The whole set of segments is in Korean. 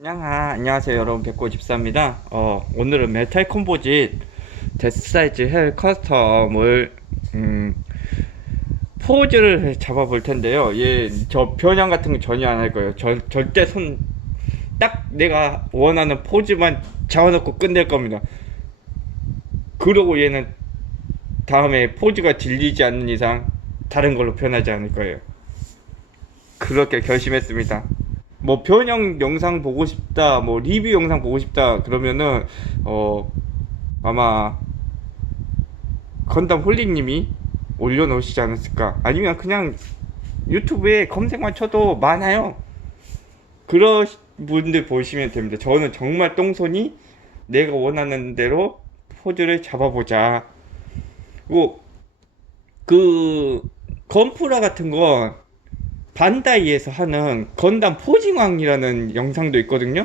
냥하 안녕하세요 여러분. 백고집사입니다. 어, 오늘은 메탈 컴포짓 데스 사이즈 헬 커스텀을 음, 포즈를 잡아 볼 텐데요. 얘저 변형 같은 거 전혀 안 할 거예요. 절, 절대 손 딱 내가 원하는 포즈만 잡아놓고 끝낼 겁니다. 그러고 얘는 다음에 포즈가 질리지 않는 이상 다른 걸로 변하지 않을 거예요. 그렇게 결심했습니다 뭐 변형 영상 보고 싶다, 뭐 리뷰 영상 보고 싶다 그러면은 어 아마 건담 홀리님이 올려놓으시지 않았을까? 아니면 그냥 유튜브에 검색만 쳐도 많아요. 그런 분들 보시면 됩니다. 저는 정말 똥손이 내가 원하는 대로 포즈를 잡아보자. 그리고 그 건프라 같은 건 반다이에서 하는 건담 포징왕이라는 영상도 있거든요.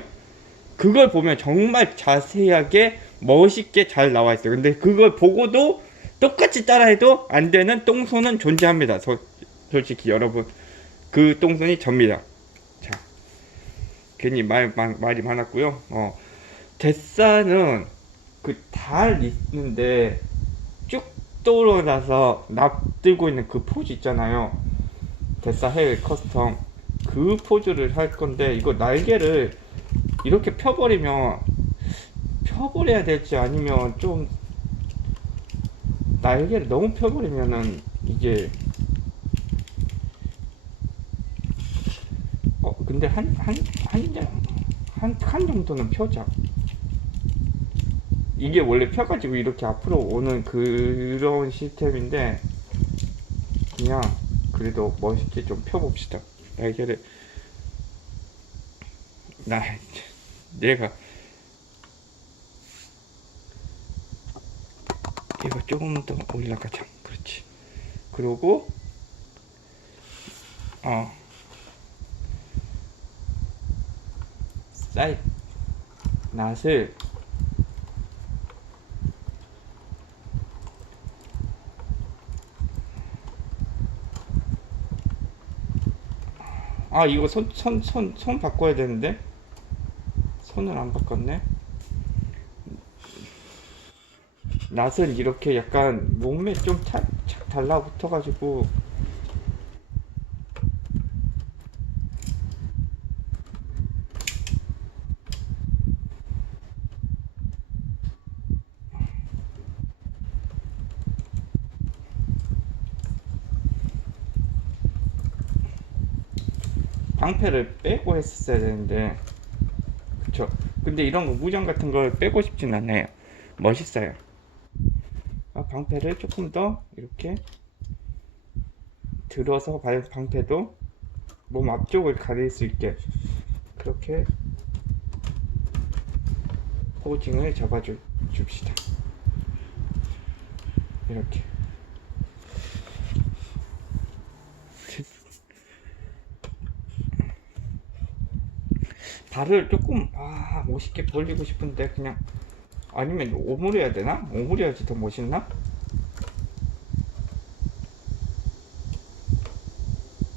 그걸 보면 정말 자세하게 멋있게 잘 나와 있어요. 근데 그걸 보고도 똑같이 따라해도 안 되는 똥손은 존재합니다. 저, 솔직히 여러분 그 똥손이 접니다. 자, 괜히 말, 말 말이 많았고요. 어, 데사는 그 달 있는데 쭉 떠올라서 납 들고 있는 그 포즈 있잖아요. 데사 헬 커스텀 그 포즈를 할 건데 이거 날개를 이렇게 펴버리면 펴버려야 될지 아니면 좀 날개를 너무 펴버리면은 이게 어 근데 한 한 한한한 칸 정도는 펴자. 이게 원래 펴가지고 이렇게 앞으로 오는 그런 시스템인데 그냥 그래도 멋있게 좀 펴봅시다. 날개를 나 내가 이거 조금 더 올라가자. 그렇지. 그리고 어 사이 낫을 아 이거 손 손 손 손 바꿔야 되는데? 손을 안 바꿨네. 낫은 이렇게 약간 몸에 좀 착 착 달라붙어 가지고 방패를 빼고 했었어야 되는데. 그쵸? 근데 이런 거 무장 같은 걸 빼고 싶진 않아요. 멋있어요. 아, 방패를 조금 더 이렇게 들어서 발- 방패도 몸 앞쪽을 가릴 수 있게 그렇게 포징을 잡아 주, 줍시다. 이렇게 발을 조금 아 멋있게 벌리고 싶은데 그냥 아니면 오므려야 되나? 오므려야지 더 멋있나?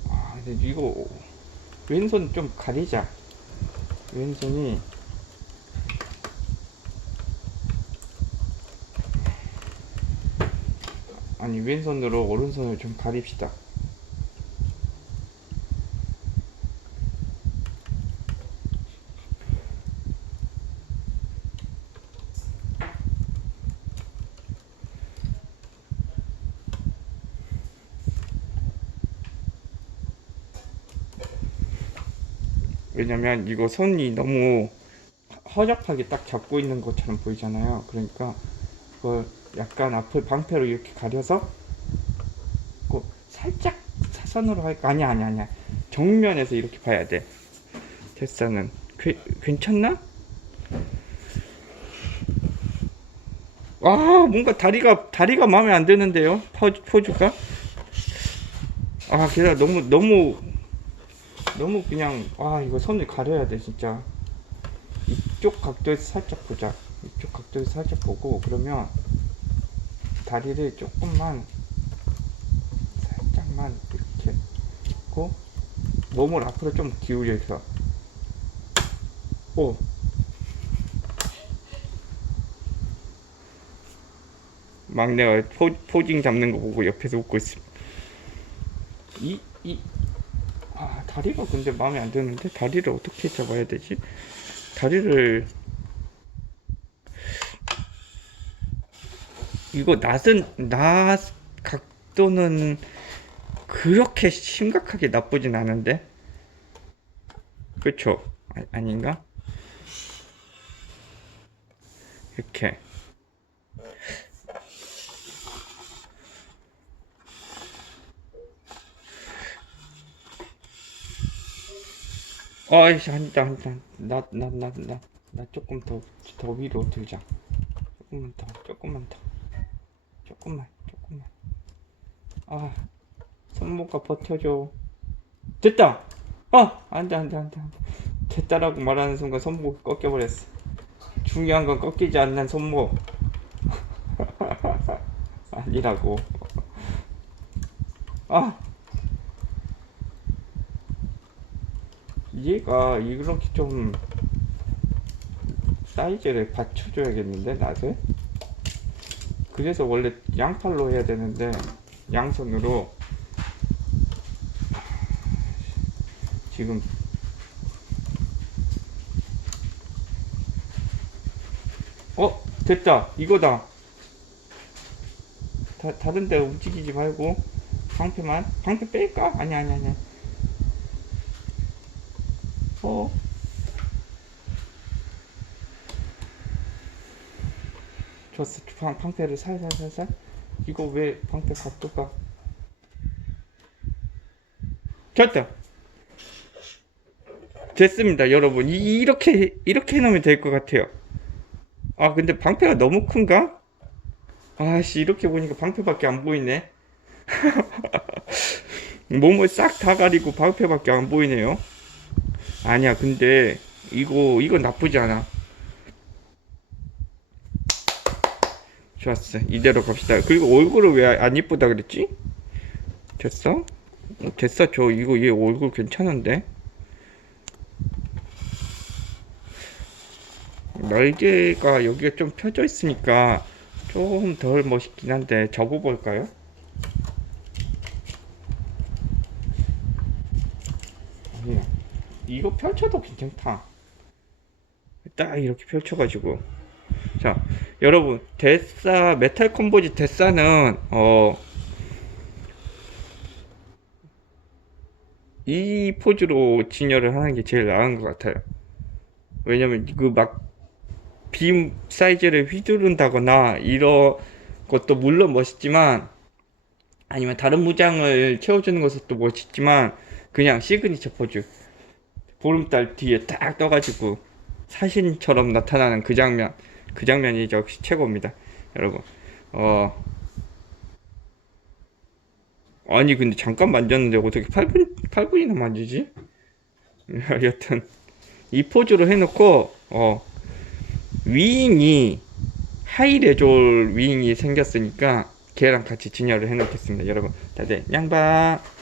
아 근데 이거 왼손 좀 가리자 왼손이 아니 왼손으로 오른손을 좀 가립시다 왜냐면 이거 손이 너무 허접하게 딱 잡고 있는 것처럼 보이잖아요. 그러니까 그걸 약간 앞을 방패로 이렇게 가려서 그 살짝 사선으로 할까? 아니야, 아니야, 아니야. 정면에서 이렇게 봐야 돼. 데스는 괜찮나? 아, 뭔가 다리가 다리가 마음에 안 드는데요. 포즈, 포즈가. 아, 게다가 너무 너무 너무 그냥 아 이거 손을 가려야 돼 진짜 이쪽 각도에서 살짝 보자 이쪽 각도에서 살짝 보고 그러면 다리를 조금만 살짝만 이렇게 고 몸을 앞으로 좀 기울여서 오. 막내가 포, 포징 잡는 거 보고 옆에서 웃고 있음. 이, 이, 아, 다리가 근데 마음에 안 드는데? 다리를 어떻게 잡아야 되지? 다리를, 이거 낯은, 낯 각도는 그렇게 심각하게 나쁘진 않은데? 그쵸? 아, 아닌가? 이렇게. 어이씨, 한다, 한다. 나, 나, 나, 나, 나 조금 더, 더 위로 들자. 조금만 더, 조금만 더. 조금만, 조금만. 아, 손목가 버텨줘. 됐다! 아! 안 돼, 안 돼, 안 돼, 안 돼. 됐다라고 말하는 순간 손목이 꺾여버렸어. 중요한 건 꺾이지 않는 손목. 아니라고. 아! 얘가 이렇게 좀 사이즈를 받쳐줘야겠는데 낫을 그래서 원래 양팔로 해야 되는데 양손으로. 지금. 어 됐다. 이거다. 다, 다른 데 움직이지 말고 방패만. 방패 뺄까? 아니 아니 아니 어 좋았어 방, 방패를 살살살살? 이거 왜 방패 각도가? 됐다. 됐습니다 여러분. 이, 이렇게 이렇게 해놓으면 될 것 같아요. 아 근데 방패가 너무 큰가? 아씨 이렇게 보니까 방패밖에 안 보이네. 몸을 싹 다 가리고 방패밖에 안 보이네요 아니야 근데 이거 이거 나쁘지 않아 좋았어 이대로 갑시다 그리고 얼굴을 왜 안 이쁘다 그랬지? 됐어? 어, 됐어 저 이거 얘 얼굴 괜찮은데 날개가 여기가 좀 펴져 있으니까 조금 덜 멋있긴 한데 접어볼까요? 아니야 이거 펼쳐도 괜찮다. 딱 이렇게 펼쳐가지고. 자 여러분 데싸 메탈 컴포지 데싸는 어 이 포즈로 진열을 하는 게 제일 나은 것 같아요. 왜냐면 그 막 빔 사이즈를 휘두른다거나 이런 것도 물론 멋있지만 아니면 다른 무장을 채워주는 것도 멋있지만 그냥 시그니처 포즈 보름달 뒤에 딱 떠가지고 사신처럼 나타나는 그 장면 그 장면이 역시 최고입니다. 여러분 어 아니 근데 잠깐 만졌는데 어떻게 8분 8분이나 만지지? 여튼 이 포즈로 해놓고 어 위잉이 하이 레졸 위잉이 생겼으니까 걔랑 같이 진열을 해놓겠습니다. 여러분 다들 양바